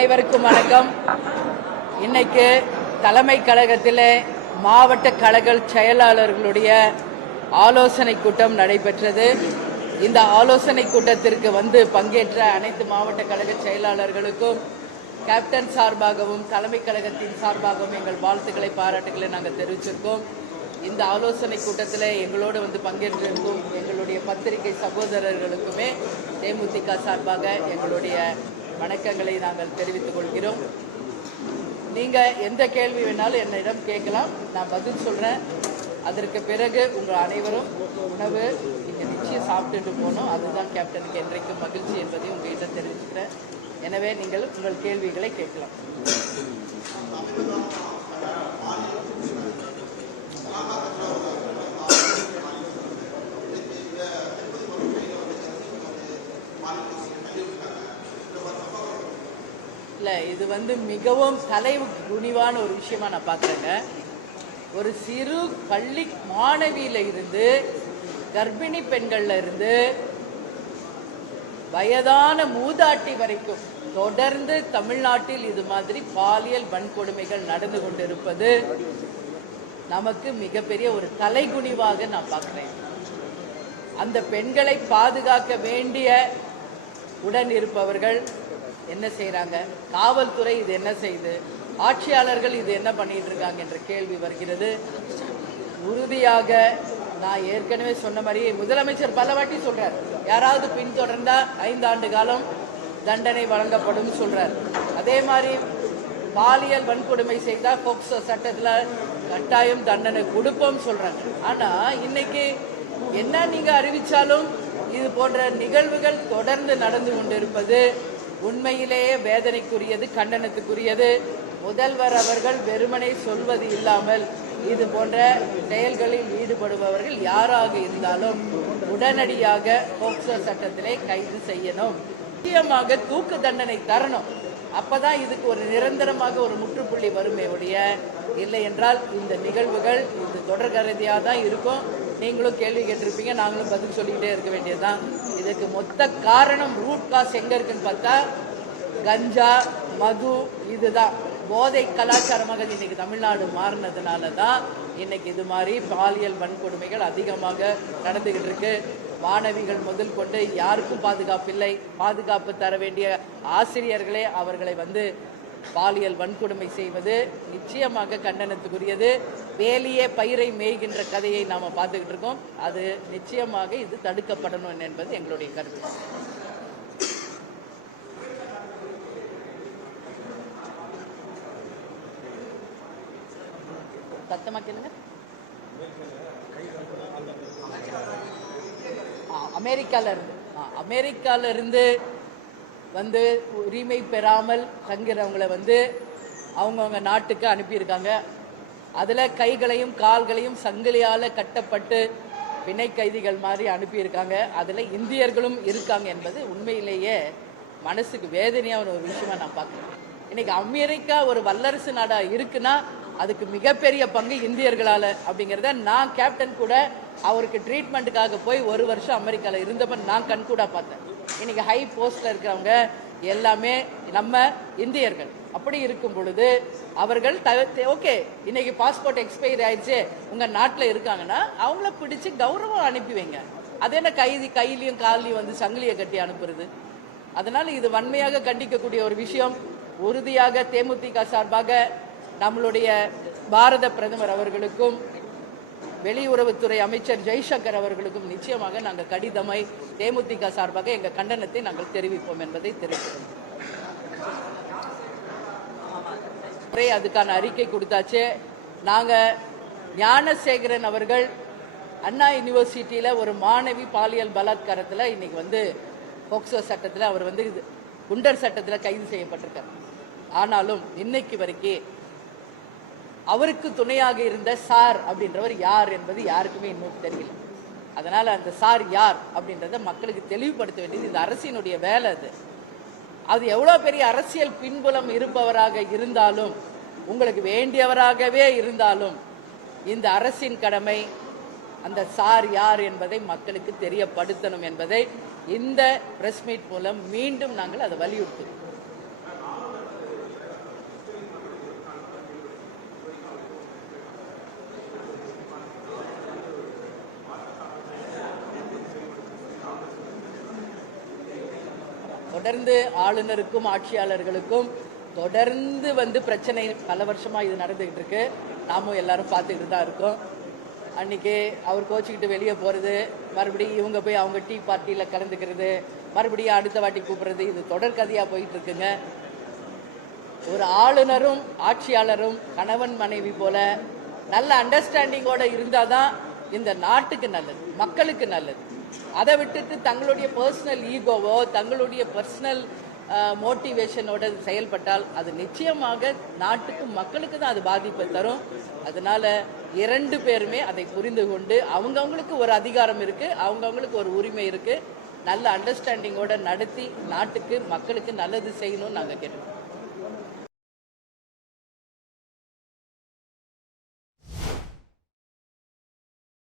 அனைவருக்கும் வணக்கம். இன்னைக்கு தலைமை கழகத்தில் மாவட்ட கழக செயலாளர்களுடைய ஆலோசனை கூட்டம் நடைபெற்றது. இந்த ஆலோசனை கூட்டத்திற்கு வந்து பங்கேற்ற அனைத்து மாவட்ட கழக செயலாளர்களுக்கும் கேப்டன் சார்பாகவும் தலைமை கழகத்தின் சார்பாகவும் எங்கள் வாழ்த்துக்களை பாராட்டுகளை நாங்கள் தெரிவிச்சிருக்கோம். இந்த ஆலோசனை கூட்டத்தில் எங்களோடு வந்து பங்கேற்றிருக்கும் எங்களுடைய பத்திரிகை சகோதரர்களுக்குமே தேமுதிக சார்பாக எங்களுடைய வணக்கங்களை நாங்கள் தெரிவித்துக் கொள்கிறோம். நீங்கள் எந்த கேள்வி வேணாலும் என்னிடம் கேட்கலாம், நான் பதில் சொல்கிறேன். அதற்கு பிறகு உங்கள் அனைவரும் உணவு நீங்கள் நிச்சயம் சாப்பிட்டுட்டு போகணும். அதுதான் கேப்டனுக்கு என்றைக்கும் மகிழ்ச்சி என்பதை உங்கள்கிட்ட தெரிவிச்சுக்கிறேன். எனவே நீங்கள் உங்கள் கேள்விகளை கேட்கலாம். இல்லை, இது வந்து மிகவும் தலை குனிவான ஒரு விஷயமா நான் பார்க்குறேங்க. ஒரு சிறு பள்ளி மாணவியில இருந்து கர்ப்பிணி பெண்கள்ல இருந்து வயதான மூதாட்டி வரைக்கும் தொடர்ந்து தமிழ்நாட்டில் இது மாதிரி பாலியல் வன்கொடுமைகள் நடந்து கொண்டிருப்பது நமக்கு மிகப்பெரிய ஒரு தலைகுனிவாக நான் பார்க்கிறேன். அந்த பெண்களை பாதுகாக்க வேண்டிய உடன் இருப்பவர்கள் என்ன செய்யறாங்க, காவல்துறை இது என்ன செய்யுது, ஆட்சியாளர்கள் இது என்ன பண்ணிட்டு இருக்காங்க என்ற கேள்வி வருகிறது. உறுதியாக நான் ஏற்கனவே சொன்ன மாதிரி முதலமைச்சர் பல வாட்டி சொல்றார், யாராவது பின்தொடர்ந்தா 5 ஆண்டு காலம் தண்டனை வழங்கப்படும் சொல்றார். அதே மாதிரி பாலியல் வன்கொடுமை செய்தா போக்சோ சட்டத்தில் கட்டாயம் தண்டனை கொடுப்போம் சொல்றாங்க. ஆனா இன்னைக்கு என்ன நீங்க அறிவிச்சாலும் இது போன்ற நிகழ்வுகள் தொடர்ந்து நடந்து கொண்டிருப்பது உண்மையிலேயே வேதனைக்குரியது, கண்டனத்துக்குரியது. முதல்வர் அவர்கள் வெறுமனை சொல்வது இல்லாமல் இது போன்ற செயல்களில் ஈடுபடுபவர்கள் யாராக இருந்தாலும் உடனடியாக போக்சோ சட்டத்திலே கைது செய்யணும். முக்கியமாக தூக்கு தண்டனை தரணும். அப்பதான் இதுக்கு ஒரு நிரந்தரமாக ஒரு முற்றுப்புள்ளி வருமே ஒழிய இல்லை என்றால் இந்த நிகழ்வுகள் இது தொடர்கரதியாக தான் இருக்கும். நீங்களும் கேள்வி கேட்டிருப்பீங்க, நாங்களும் பதில் சொல்லிக்கிட்டே இருக்க வேண்டியதுதான். இதுக்கு மொத்த காரணம் ரூட் காஸ் எங்க இருக்குன்னு பார்த்தா கஞ்சா, மது, இதுதான் போதை கலாச்சாரமாக இன்னைக்கு தமிழ்நாடு மாறினதுனால தான் இன்னைக்கு இது மாதிரி பாலியல் வன்கொடுமைகள் அதிகமாக நடந்துகிட்டு இருக்கு. மாணவிகள் முதல் கொண்டு யாருக்கும் பாதுகாப்பு இல்லை. பாதுகாப்பு தர வேண்டிய ஆசிரியர்களே அவர்களை வந்து பாலியல் வன்கொடுமை செய்வது நிச்சயமாக கண்டனத்துக்குரியது. வேலியே பயிரை மேய்கின்ற கதையை நாம பார்த்துக்கிட்டு இருக்கோம். அது நிச்சயமாக இது தடுக்கப்படணும் என்பது எங்களுடைய கருத்து. சத்தமா கேளுங்க. அமெரிக்கால இருந்து வந்து உரிமை பெறாமல் தங்குறவங்களை வந்து அவங்கவுங்க நாட்டுக்கு அனுப்பியிருக்காங்க. அதில் கைகளையும் கால்களையும் சங்கிலியால் கட்டப்பட்டு பிணை கைதிகள் மாதிரி அனுப்பியிருக்காங்க. அதில் இந்தியர்களும் இருக்காங்க என்பது உண்மையிலேயே மனசுக்கு வேதனையான ஒரு விஷயமா நான் பார்க்குறேன். இன்னைக்கு அமெரிக்கா ஒரு வல்லரசு நாடாக இருக்குன்னா அதுக்கு மிகப்பெரிய பங்கு இந்தியர்களால் அப்படிங்கிறத நான் கேப்டன் கூட அவருக்கு ட்ரீட்மெண்ட்டுக்காக போய் 1 வருஷம் அமெரிக்காவில் இருந்தப்ப நான் கண்கூடா பார்த்தேன். இன்னைக்கு ஹை போஸ்ட்ல இருக்கிறவங்க எல்லாமே நம்ம இந்தியர்கள். அப்படி இருக்கும் பொழுது அவர்கள் ஓகே, இன்னைக்கு பாஸ்போர்ட் எக்ஸ்பைரி ஆயிடுச்சு, உங்க நாட்டில் இருக்காங்கன்னா அவங்கள பிடிச்சு கௌரவம் அனுப்பி வைங்க. அது என்ன கையிலையும் காலையும் வந்து சங்கிலியை கட்டி அனுப்புறது? அதனால இது வன்மையாக கண்டிக்கக்கூடிய ஒரு விஷயம். உறுதியாக தேமுதிக சார்பாக நம்மளுடைய பாரத பிரதமர் அவர்களுக்கும் வெளியுறவுத்துறை அமைச்சர் ஜெய்சங்கர் அவர்களுக்கும் நிச்சயமாக நாங்கள் கடிதமை தேமுதிக சார்பாக எங்கள் கண்டனத்தை நாங்கள் தெரிவிப்போம் என்பதை தெரிவிக்கிறோம். அதுக்கான அறிக்கை கொடுத்தாச்சு. நாங்கள் ஞானசேகரன் அவர்கள் அண்ணா யூனிவர்சிட்டியில் ஒரு மாணவி பாலியல் பலாத்காரத்தில் இன்னைக்கு வந்து போக்சோ சட்டத்தில் அவர் வந்து குண்டர் சட்டத்தில் கைது செய்யப்பட்டிருக்கார். ஆனாலும் இன்னைக்கு வரைக்கும் அவருக்கு துணையாக இருந்த சார் அப்படின்றவர் யார் என்பது யாருக்குமே இன்னும் தெரியல. அதனால அந்த சார் யார் அப்படின்றத மக்களுக்கு தெளிவுபடுத்த வேண்டியது இந்த அரசினுடைய வேலை. அது எவ்வளவு பெரிய அரசியல் பின்புலம் இருப்பவராக இருந்தாலும், உங்களுக்கு வேண்டியவராகவே இருந்தாலும், இந்த அரசின் கடமை அந்த சார் யார் என்பதை மக்களுக்கு தெரியப்படுத்தணும் என்பதை இந்த பிரஸ் மீட் மூலம் மீண்டும் நாங்கள் அதை வலியுறுத்துகிறோம். தொடர்ந்து ஆளுநருக்கும் ஆட்சியாளர்களுக்கும் தொடர்ந்து பிரச்சனை பல வருஷமா இது நடந்துகிட்டு இருக்கு. நாமும் எல்லாரும் பார்த்துக்கிட்டு தான் இருக்கோம். அன்னைக்கு அவர் கோச்சிக்கிட்டு வெளியே போறது, மறுபடியும் இவங்க போய் அவங்க டீ பார்ட்டியில கலந்துக்கிறது, மறுபடியும் அடுத்த வாட்டி கூப்பிடுறது, இது தொடர்கதையா போயிட்டு இருக்குங்க. ஒரு ஆளுநரும் ஆட்சியாளரும் கணவன் மனைவி போல நல்ல அண்டர்ஸ்டாண்டிங்கோட இருந்தாதான் இந்த நாட்டுக்கு நல்லது, மக்களுக்கு நல்லது. அதை விட்டுட்டு தங்களுடைய பர்சனல் ஈகோவோ தங்களுடைய பர்சனல் மோட்டிவேஷனோட செயல்பட்டால் அது நிச்சயமாக நாட்டுக்கு மக்களுக்கு தான் அது பாதிப்பை தரும். அதனால 2 பேருமே அதை புரிந்து கொண்டு அவங்கவுங்களுக்கு ஒரு அதிகாரம் இருக்கு, அவங்கவுங்களுக்கு ஒரு உரிமை இருக்கு, நல்ல அண்டர்ஸ்டாண்டிங்கோட நடத்தி நாட்டுக்கு மக்களுக்கு நல்லது செய்யணும்னு நாங்கள் கேட்டோம்.